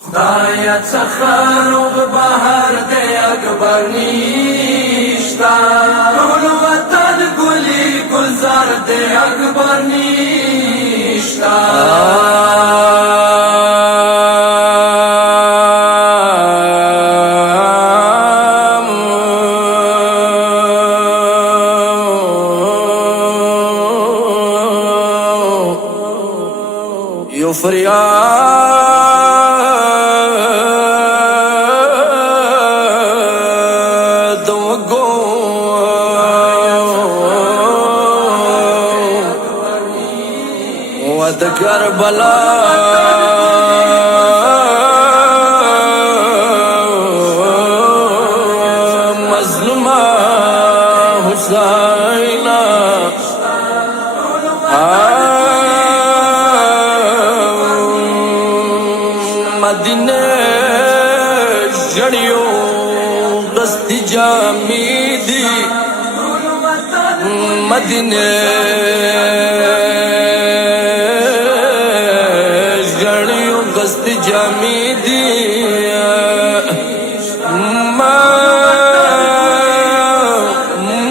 خدایا څخه روغ بهر دی اکبر نیشتا ټول وطن ګلي گلزار دی اکبر نیشتا یو فریاد وگو و د کربلا مظلومه حسینه مدینه جڑیو دستی جامی دی مدینه جڑیو دستی جامی دی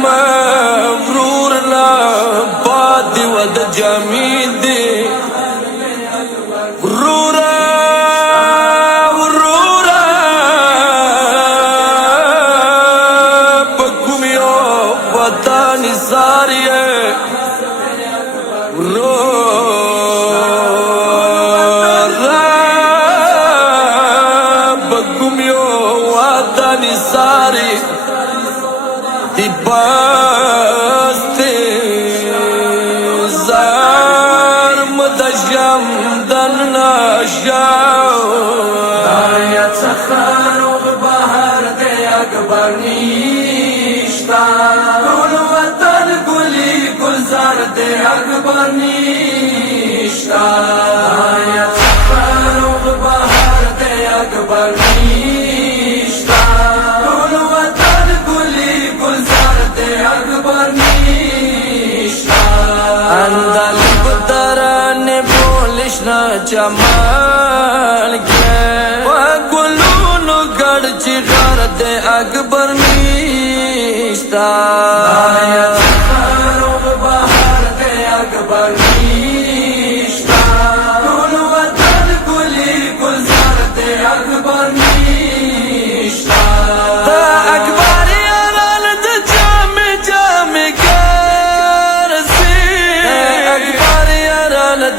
مغرور لا بادی ود جامی دی ساری دی باستے زار مدشم دن ناشاو دایا چخاروغ بہر دے اکبر نیشتا ٹول وطن گلی گلزار دے اکبر نیشتا دایا چخاروغ بہر دے اکبر نیشتا اندل بدران بولشنا جمال کے وگلون گڑچ غرد اکبر نیشتا دایا چخاروغ بہر دے اکبر نیشتا ٹول وطن گلی گلزار دے اکبر نیشتا دا اکبر یاران دا جامع جامع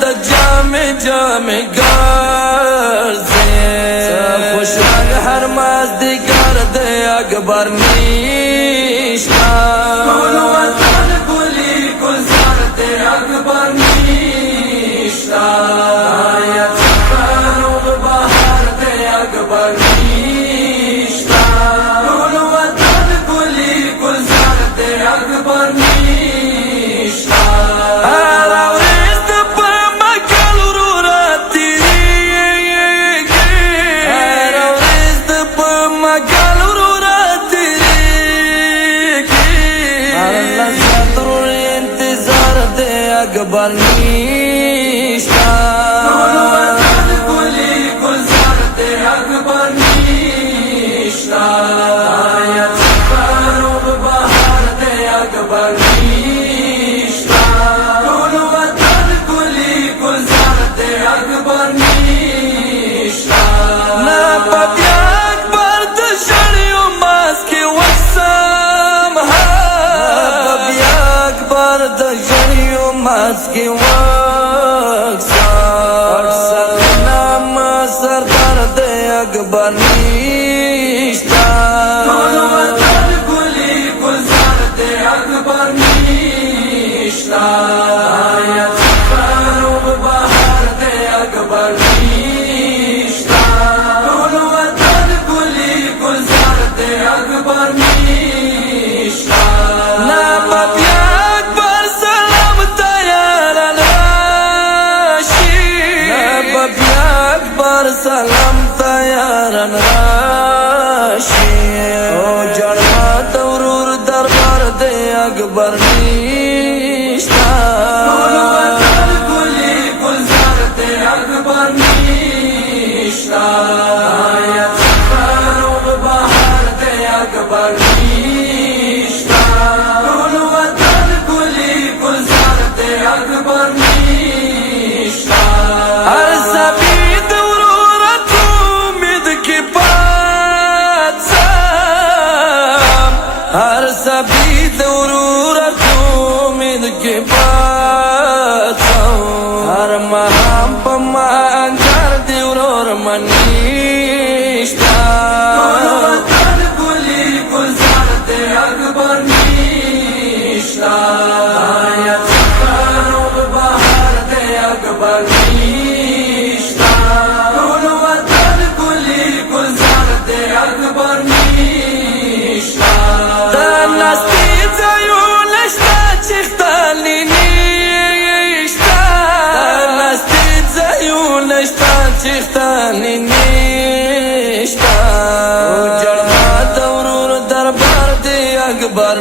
دا جامع جامع گرزے خوش رنگ ہر مازدیگر دے اکبر نیشتا ٹول وطن گلی گلزار دے اکبر نیشتا دایا چخاروغ بہر دے اکبر نیشتا ٹول وطن گلی گلزار دے اکبر نیشتا اکبر نیشتا ٹول وطن گلی گلزار دے اکبر نیشتا دایا چخاروغ بہر دے اکبر نیشتا ٹول وطن گلی گلزار دے اکبر نیشتا نا پبیا اکبر دشڑیو ماس کی وسام پبیا اکبر دشڑیو ماس کی وقصار نام سردار دے اکبر نیشتا ٹول وطن گلی گلزار دے اکبر نیشتا دایا چخاروغ بہر دے اکبر نیشتا ٹول وطن گلی گلزار دے اکبر نیشتا نا پبیا سلام تیارن راشی او جڑما تورور دربار دے اکبر نیشتا ٹول وطن گلی گلزار دے اکبر نیشتا زما انکار دی ورور منیشتا ټول وطن ګلي ګلزار دی اکبر نیشتا آیا سفر او بهار دی اکبر نیشتا ټول وطن ګلي ګلزار دی اکبر نیشتا د نستي ځایونه شته چې ختلي نیشتا د نستي ځایونه شته چې ختلي نیشتا او جړما د ورور دربار دی اکبر